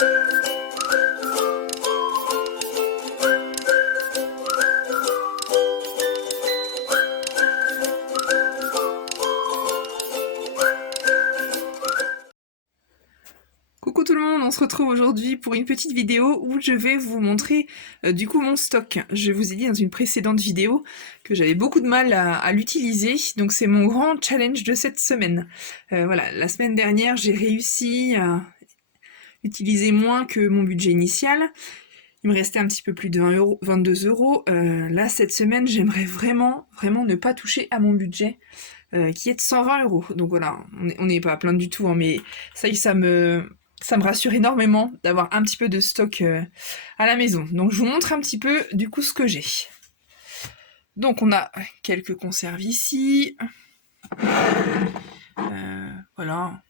Coucou tout le monde, on se retrouve aujourd'hui pour une petite vidéo où je vais vous montrer du coup mon stock. Je vous ai dit dans une précédente vidéo que j'avais beaucoup de mal à l'utiliser, donc c'est mon grand challenge de cette semaine. Voilà, la semaine dernière j'ai réussi à utiliser moins que mon budget initial. Il me restait un petit peu plus de 22 euros. Là cette semaine j'aimerais vraiment ne pas toucher à mon budget. Qui est de 120 euros. Donc voilà, on n'est pas à plaindre du tout, hein, mais ça me rassure énormément d'avoir un petit peu de stock à la maison. Donc je vous montre un petit peu du coup ce que j'ai. Donc on a quelques conserves ici. Voilà.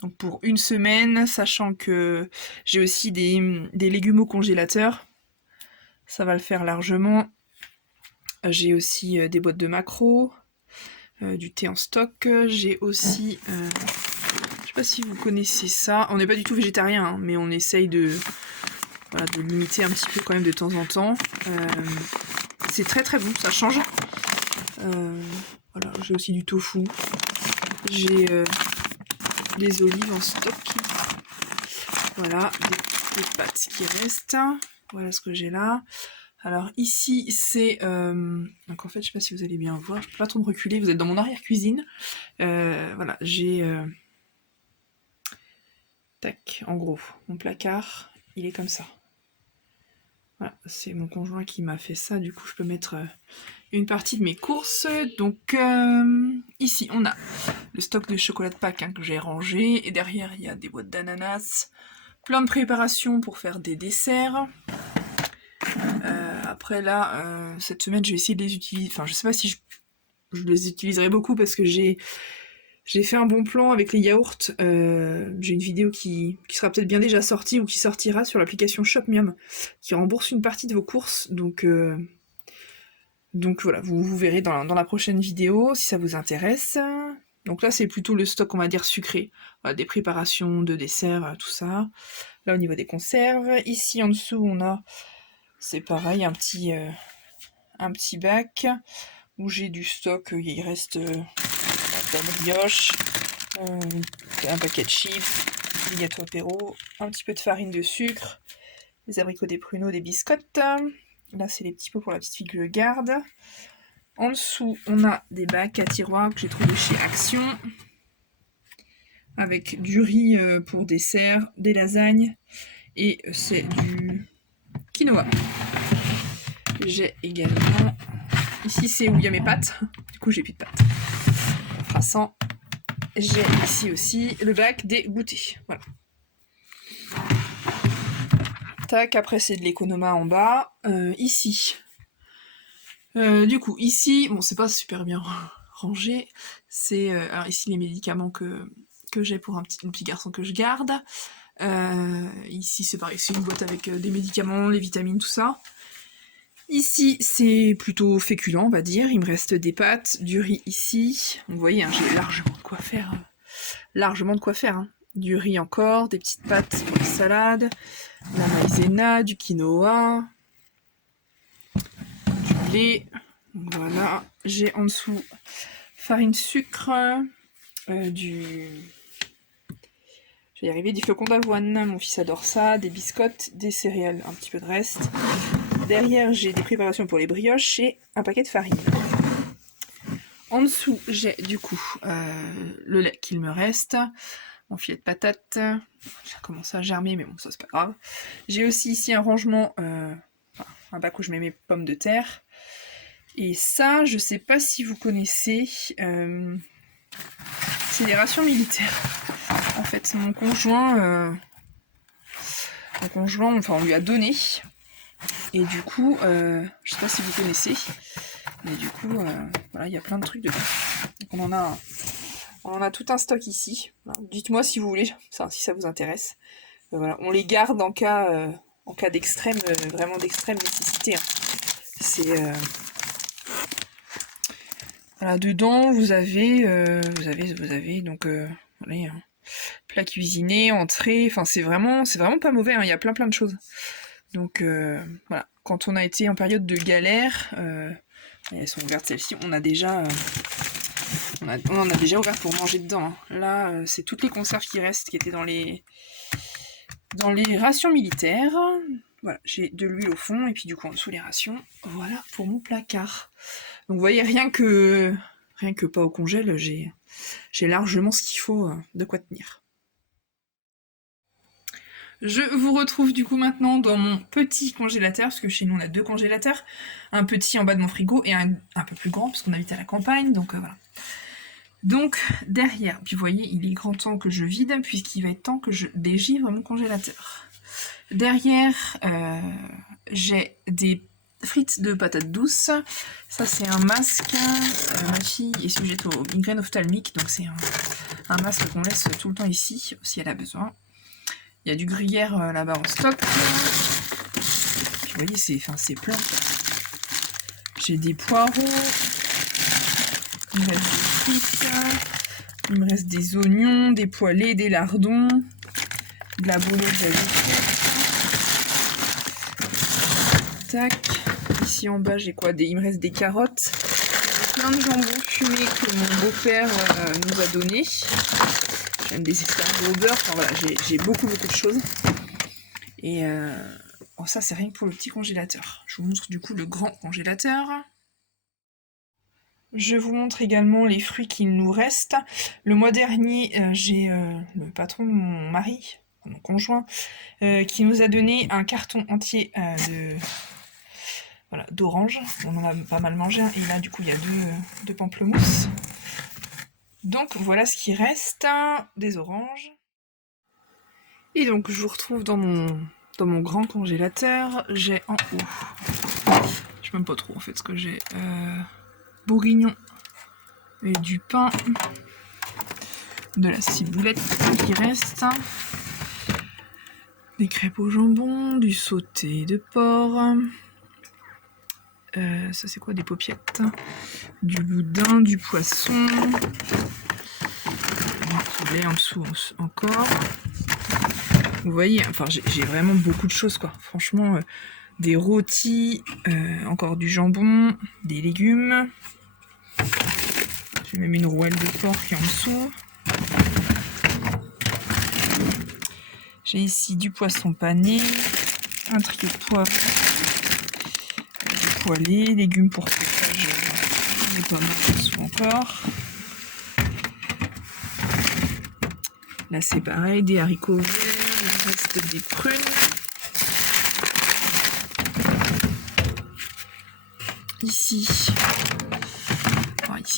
Donc pour une semaine, sachant que j'ai aussi des légumes au congélateur. Ça va le faire largement. J'ai aussi des boîtes de maquereaux. Du thé en stock. J'ai aussi... je sais pas si vous connaissez ça. On n'est pas du tout végétarien, hein, mais on essaye de limiter un petit peu quand même de temps en temps. C'est très très bon, ça change. Voilà, j'ai aussi du tofu. J'ai des olives en stock. Voilà, des pâtes qui restent. Voilà ce que j'ai là. Alors ici c'est... donc en fait je sais pas si vous allez bien voir, je peux pas trop me reculer, vous êtes dans mon arrière-cuisine. Voilà, j'ai... tac, en gros, mon placard, il est comme ça. Voilà, c'est mon conjoint qui m'a fait ça, du coup je peux mettre une partie de mes courses. Donc ici on a le stock de chocolat de Pâques hein, que j'ai rangé, et derrière il y a des boîtes d'ananas, plein de préparations pour faire des desserts. Après là, cette semaine je vais essayer de les utiliser, enfin je sais pas si je les utiliserai beaucoup parce que j'ai fait un bon plan avec les yaourts. J'ai une vidéo qui sera peut-être bien déjà sortie ou qui sortira sur l'application ShopMium qui rembourse une partie de vos courses. Donc voilà, vous verrez dans la prochaine vidéo si ça vous intéresse. Donc là c'est plutôt le stock on va dire sucré. Voilà, des préparations de desserts, tout ça. Là au niveau des conserves. Ici en dessous on a, c'est pareil, un petit bac où j'ai du stock, il reste de la brioche, un paquet de chips, des gâteaux apéro, un petit peu de farine de sucre, des abricots, des pruneaux, des biscottes. Là c'est les petits pots pour la petite fille que je garde. En dessous on a des bacs à tiroirs que j'ai trouvé chez Action, avec du riz pour dessert, des lasagnes, et c'est du quinoa. J'ai également... Ici c'est où il y a mes pâtes, du coup j'ai plus de pâtes. On fera sans. J'ai ici aussi le bac des goûters. Voilà. Tac, après c'est de l'économa en bas. Ici. Du coup, ici, bon c'est pas super bien rangé. C'est alors ici les médicaments que j'ai pour un petit garçon que je garde. Ici c'est pareil, c'est une boîte avec des médicaments, les vitamines, tout ça. Ici, c'est plutôt féculent, on va dire. Il me reste des pâtes, du riz ici. Vous voyez, hein, j'ai largement de quoi faire. Largement de quoi faire. Hein. Du riz encore, des petites pâtes pour les salades, de la maïzena, du quinoa, du lait. Voilà. J'ai en dessous farine, sucre, du... Je vais y arriver, des flocons d'avoine. Mon fils adore ça. Des biscottes, des céréales, un petit peu de reste. Derrière, j'ai des préparations pour les brioches et un paquet de farine. En dessous, j'ai du coup le lait qu'il me reste, mon filet de patates, ça commence à germer, mais bon, ça c'est pas grave. J'ai aussi ici un rangement, un bac où je mets mes pommes de terre. Et ça, je sais pas si vous connaissez, c'est des rations militaires. En fait, mon conjoint, enfin on lui a donné. Et du coup, je sais pas si vous connaissez, mais du coup, voilà, il y a plein de trucs dedans. Donc on en a tout un stock ici. Voilà. Dites-moi si vous voulez, si ça vous intéresse. Voilà, on les garde en cas d'extrême, vraiment d'extrême nécessité. Hein. C'est voilà, dedans vous avez donc voilà, plat cuisiné, entrée, enfin c'est vraiment pas mauvais, hein. Il y a plein de choses. Donc voilà, quand on a été en période de galère, elles sont ouvertes celles-ci, on en a déjà ouvert pour manger dedans, hein. Là, c'est toutes les conserves qui restent, qui étaient dans les rations militaires. Voilà, j'ai de l'huile au fond, et puis du coup en dessous les rations. Voilà pour mon placard. Donc vous voyez, rien que pas au congèle, j'ai largement ce qu'il faut, de quoi tenir. Je vous retrouve du coup maintenant dans mon petit congélateur, parce que chez nous on a 2 congélateurs, un petit en bas de mon frigo et un peu plus grand, parce qu'on habite à la campagne, donc voilà. Donc derrière, puis vous voyez, il est grand temps que je vide, puisqu'il va être temps que je dégivre mon congélateur. Derrière, j'ai des frites de patates douces. Ça c'est un masque, ma fille est sujette aux migraines ophtalmiques, donc c'est un masque qu'on laisse tout le temps ici, si elle a besoin. Il y a du gruyère là-bas en stock. Puis vous voyez, c'est plein. J'ai des poireaux. Il me reste des frites. Il me reste des oignons, des poêlés, des lardons. De la boulettes j'avais faite. Tac. Ici en bas, j'ai quoi? Il me reste des carottes. Plein de jambon fumé que mon beau-père nous a donné. J'aime des escargots au beurre. Enfin voilà, j'ai beaucoup de choses. Et bon, ça, c'est rien que pour le petit congélateur. Je vous montre du coup le grand congélateur. Je vous montre également les fruits qu'il nous reste. Le mois dernier, j'ai le patron de mon mari, mon conjoint, qui nous a donné un carton entier d'oranges. On en a pas mal mangé, hein, et là du coup il y a deux pamplemousses. Donc voilà ce qui reste, des oranges. Et donc je vous retrouve dans mon grand congélateur. J'ai en haut, je sais même pas trop en fait ce que j'ai, bourguignon et du pain, de la ciboulette qui reste, des crêpes au jambon, du sauté de porc, ça c'est quoi, des paupiettes, du boudin, du poisson, du poulet en dessous encore. Vous voyez, enfin j'ai vraiment beaucoup de choses quoi, franchement, des rôtis, encore du jambon, des légumes. J'ai même une rouelle de porc qui est en dessous. J'ai ici du poisson pané, un trio de poivre, du poêlé, légumes pour potage, j'en ai pas mal en dessous encore. Là c'est pareil, des haricots verts, il reste des prunes. Ici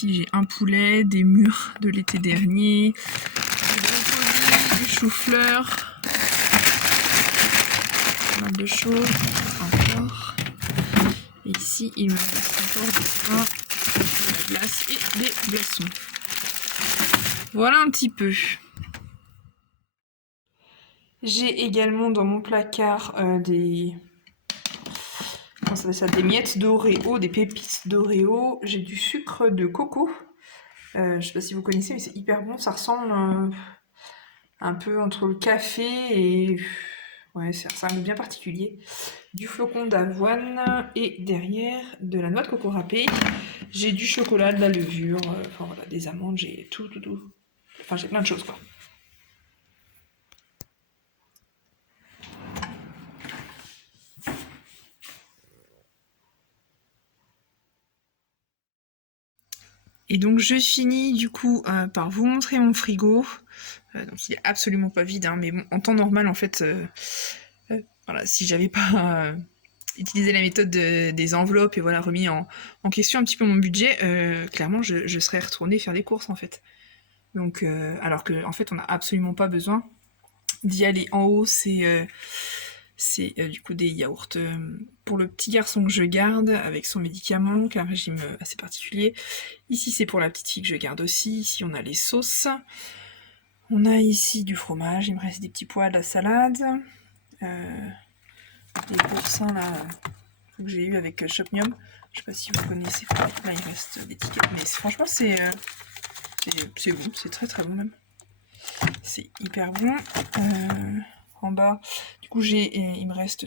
j'ai un poulet, des mûres de l'été dernier, du brocoli, du chou-fleur, pas mal de choses encore. Et ici il me reste encore du pain, de la glace et des glaçons. Voilà un petit peu. J'ai également dans mon placard des miettes d'Oreo, des pépites d'Oreo. J'ai du sucre de coco. Je sais pas si vous connaissez, mais c'est hyper bon. Ça ressemble un peu entre le café et... ouais, c'est un goût bien particulier. Du flocon d'avoine et derrière de la noix de coco râpée. J'ai du chocolat, de la levure, enfin voilà, des amandes, j'ai tout. Enfin, j'ai plein de choses quoi. Et donc je finis du coup par vous montrer mon frigo. Donc il est absolument pas vide, hein, mais bon, en temps normal en fait, voilà, si j'avais pas utilisé la méthode des enveloppes et voilà remis en question un petit peu mon budget, clairement je serais retournée faire des courses en fait. Donc alors que en fait on n'a absolument pas besoin d'y aller. En haut c'est du coup des yaourts pour le petit garçon que je garde avec son médicament, qui a un régime assez particulier. Ici c'est pour la petite fille que je garde aussi. Ici on a les sauces. On a ici du fromage, il me reste des petits pois, de la salade. Les oursins là que j'ai eu avec Chopnium. Je sais pas si vous connaissez. Là il reste l'étiquette, mais franchement c'est bon, c'est très bon même. c'est hyper bon. En bas, du coup, il me reste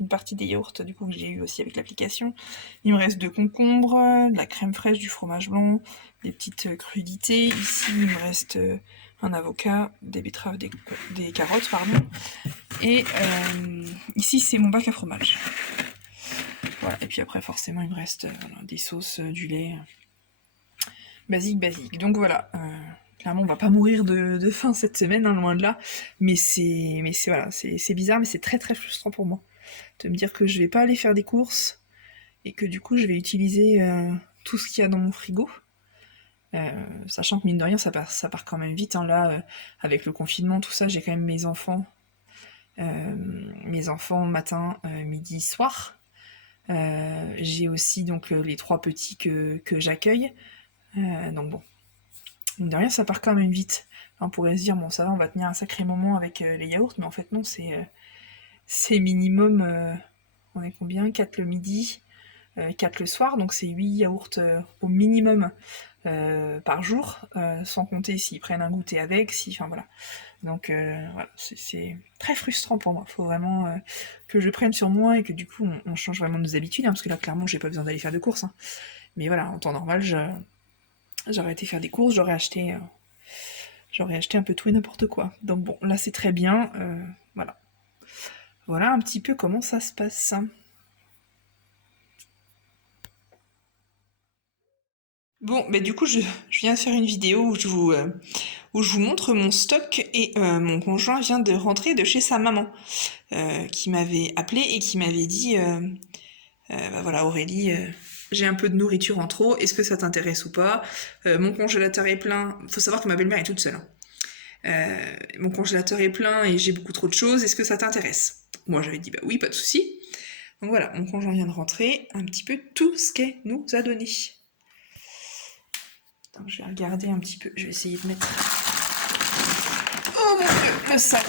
une partie des yaourts, du coup, que j'ai eu aussi avec l'application. Il me reste 2 concombres, de la crème fraîche, du fromage blanc, des petites crudités. Ici, il me reste un avocat, des betteraves, des carottes, pardon. Et ici, c'est mon bac à fromage. Voilà, et puis après, forcément, il me reste voilà, des sauces, du lait. Basique. Donc voilà, clairement, on va pas mourir de faim cette semaine, hein, loin de là. Mais c'est voilà, c'est bizarre, mais c'est très très frustrant pour moi. De me dire que je vais pas aller faire des courses, et que du coup, je vais utiliser tout ce qu'il y a dans mon frigo. Sachant que mine de rien, ça part quand même vite, hein. Là, avec le confinement, tout ça, j'ai quand même mes enfants matin, midi, soir. J'ai aussi donc les 3 petits que j'accueille. Donc bon, mine de rien, ça part quand même vite. Là, on pourrait se dire, bon, ça va, on va tenir un sacré moment avec les yaourts, mais en fait, non, c'est minimum, on est combien? 4 le midi, 4 le soir, donc c'est 8 yaourts au minimum par jour, sans compter s'ils prennent un goûter avec, enfin voilà. Donc voilà, c'est très frustrant pour moi. Faut vraiment que je prenne sur moi et que du coup on change vraiment nos habitudes, hein, parce que là clairement j'ai pas besoin d'aller faire de courses. Hein. Mais voilà, en temps normal, j'aurais été faire des courses, j'aurais acheté un peu tout et n'importe quoi. Donc bon, là c'est très bien. Voilà. Voilà un petit peu comment ça se passe. Bon, bah du coup, je viens de faire une vidéo où je vous montre mon stock et mon conjoint vient de rentrer de chez sa maman qui m'avait appelé et qui m'avait dit bah voilà Aurélie, j'ai un peu de nourriture en trop, est-ce que ça t'intéresse ou pas? Mon congélateur est plein, faut savoir que ma belle-mère est toute seule. Hein. Mon congélateur est plein et j'ai beaucoup trop de choses, est-ce que ça t'intéresse? Moi j'avais dit bah oui, pas de souci. Donc voilà, mon conjoint vient de rentrer, un petit peu tout ce qu'elle nous a donné. Donc, je vais regarder un petit peu, je vais essayer de mettre... Oh mon dieu, le sac.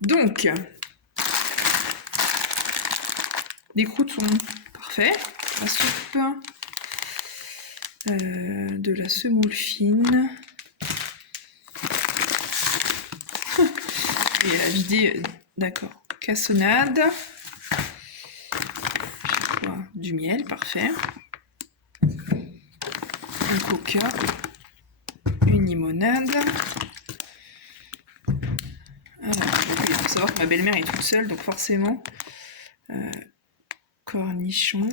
Donc, des croûtons, parfait. La soupe, de la semoule fine. Et la vidée, d'accord. Cassonade. Du miel, parfait. Un coca. Une limonade. Alors, il faut savoir que ma belle-mère est toute seule, donc forcément, cornichons.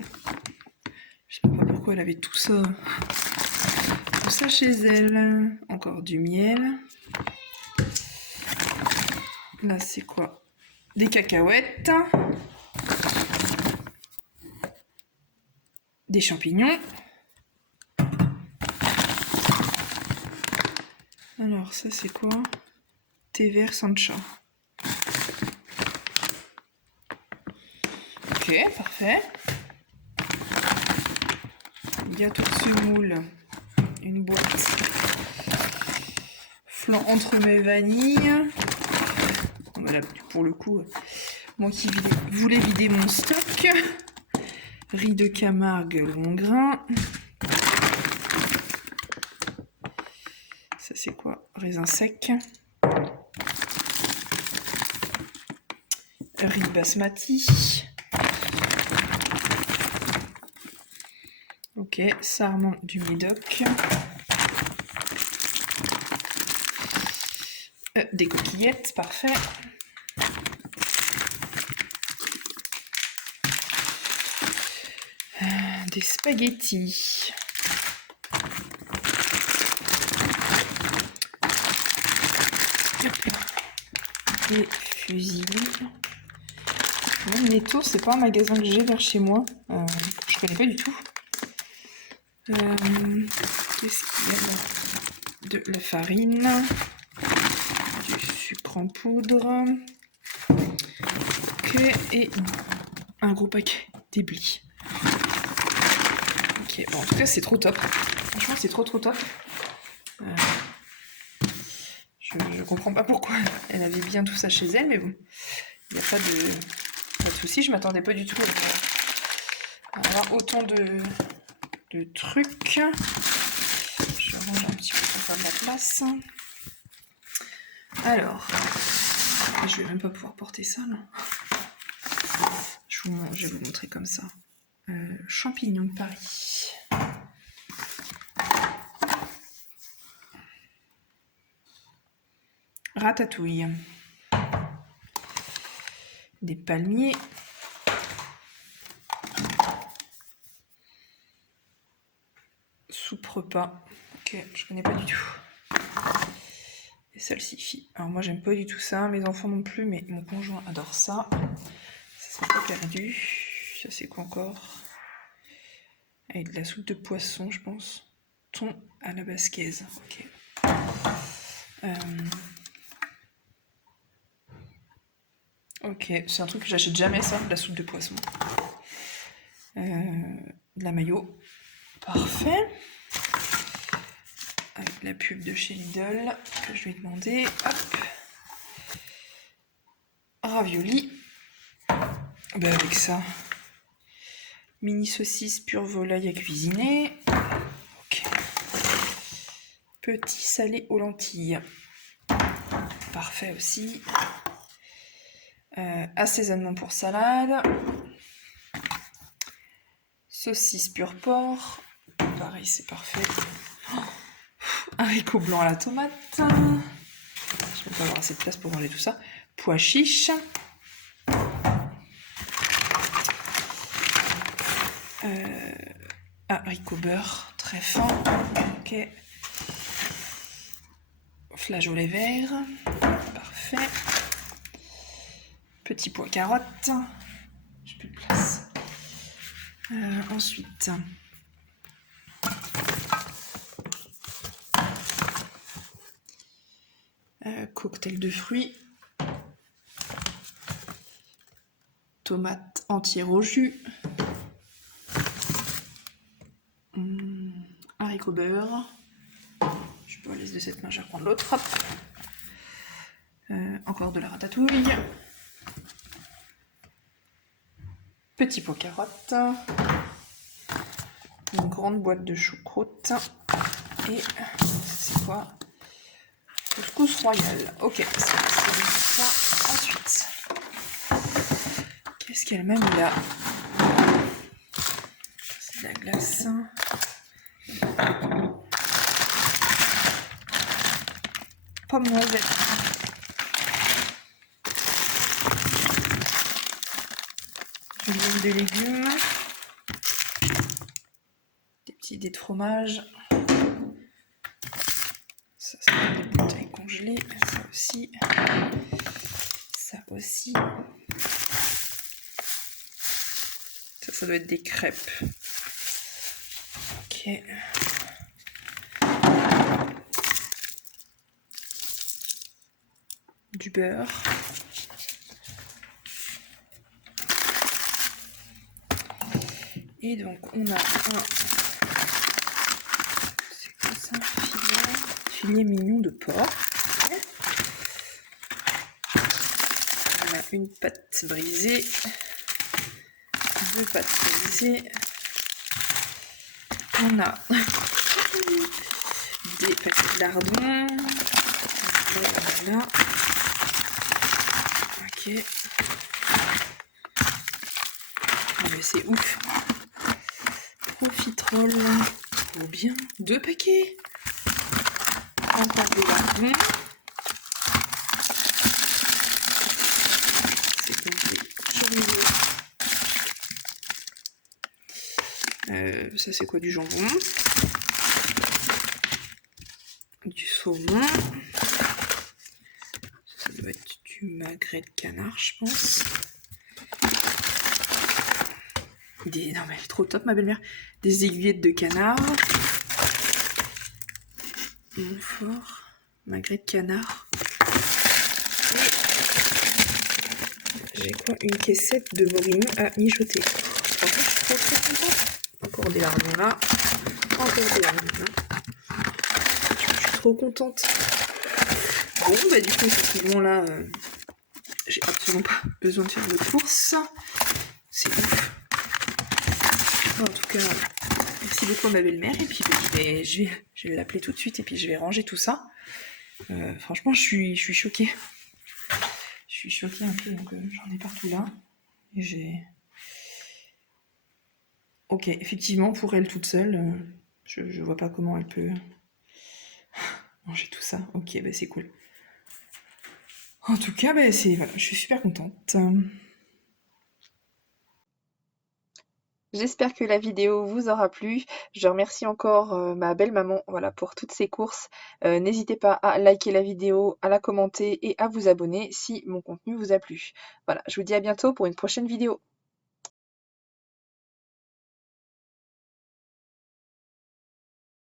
Je sais pas pourquoi elle avait tout ça chez elle. Encore du miel. Là, c'est quoi? Des cacahuètes. Des champignons. Alors, ça, c'est quoi? Thé vert sancha. Ok, parfait. Gâteau de semoule. Une boîte. Flan entremets vanille. Voilà, pour le coup, moi qui voulais vider mon stock. Riz de Camargue long grain. Ça c'est quoi? Raisin sec. Riz basmati. Ok, sarment du Médoc. Des coquillettes, parfait. Des spaghettis. Des fusillis. Netto, c'est pas un magasin que j'ai vers chez moi. Je connais pas du tout. Qu'est-ce qu'il y a là? De la farine. Du sucre en poudre. Ok, et un gros paquet d'éblis. Ok, bon, en tout cas, c'est trop top. Franchement, c'est trop top. Je comprends pas pourquoi elle avait bien tout ça chez elle, mais bon, il n'y a pas de souci. Je m'attendais pas du tout à avoir autant de trucs. Je range un petit pas de la place. Alors, je vais même pas pouvoir porter ça, non. Je vais vous montrer comme ça. Champignons de Paris. Ratatouille. Des palmiers. Soupe repas. Ok, je connais pas du tout. Et salsifis. Alors moi j'aime pas du tout ça, mes enfants non plus, mais mon conjoint adore ça. Ça c'est pas perdu. Ça c'est quoi encore? Avec de la soupe de poisson, je pense. Thon à la basquaise. Ok. Ok, c'est un truc que j'achète jamais, ça, de la soupe de poisson. De la mayo. Parfait. Avec la pub de chez Lidl que je lui ai demandé. Hop. Ravioli. Ben avec ça. Mini saucisse pure volaille à cuisiner. Ok. Petit salé aux lentilles. Parfait aussi. Assaisonnement pour salade. Saucisse pure porc. Pareil, c'est parfait. Oh, haricots blancs à la tomate. Je ne vais pas avoir assez de place pour manger tout ça. Pois chiches. Haricots beurre, très fin. Ok. Flageolets verts. Parfait. Petit pois carottes. J'ai plus de place. Ensuite. Cocktail de fruits. Tomates entières au jus. Haricots beurre. Je peux laisser de cette main, je vais reprendre l'autre. Encore de la ratatouille. Petit pot carotte. Une grande boîte de choucroute. Et c'est quoi? Couscous royal. Ok, c'est ça. Ensuite, qu'est-ce qu'elle m'a mis là? C'est de la glace. Pomme noisette. Julienne de légumes. Des petits dés de fromage. Ça, c'est des bouteilles congelées. Ça aussi. Ça aussi. Ça doit être des crêpes. Ok. Du beurre. Et donc on a un... C'est quoi ça? Filet mignon de porc. On a une pâte brisée. 2 pâtes brisées. On a des paquets de lardons. Voilà. Ok. Oh, mais c'est ouf. Profiterole. Trop bien. 2 paquets. Encore des lardons. C'est complet. Chorizo. Ça c'est quoi? Du jambon. Du saumon. Ça doit être du magret de canard, je pense. Non mais elle est trop top ma belle-mère. Des aiguillettes de canard. Montfort. Magret de canard. Et j'ai quoi? Une caissette de morillon à mijoter. Franchement, je suis trop contente. Encore des lardons là. Encore des lardons là. Je suis trop contente. Bon, bah du coup, effectivement là, j'ai absolument pas besoin de faire de courses. C'est ouf. En tout cas, Merci beaucoup à ma belle-mère. Et puis je vais l'appeler tout de suite et puis je vais ranger tout ça. Franchement, je suis choquée. Je suis choquée un peu, donc j'en ai partout là. Et j'ai... Ok, effectivement, pour elle toute seule, je vois pas comment elle peut manger tout ça. Ok, bah c'est cool. En tout cas, bah voilà, je suis super contente. J'espère que la vidéo vous aura plu. Je remercie encore ma belle maman, voilà, pour toutes ces courses. N'hésitez pas à liker la vidéo, à la commenter et à vous abonner si mon contenu vous a plu. Voilà, je vous dis à bientôt pour une prochaine vidéo.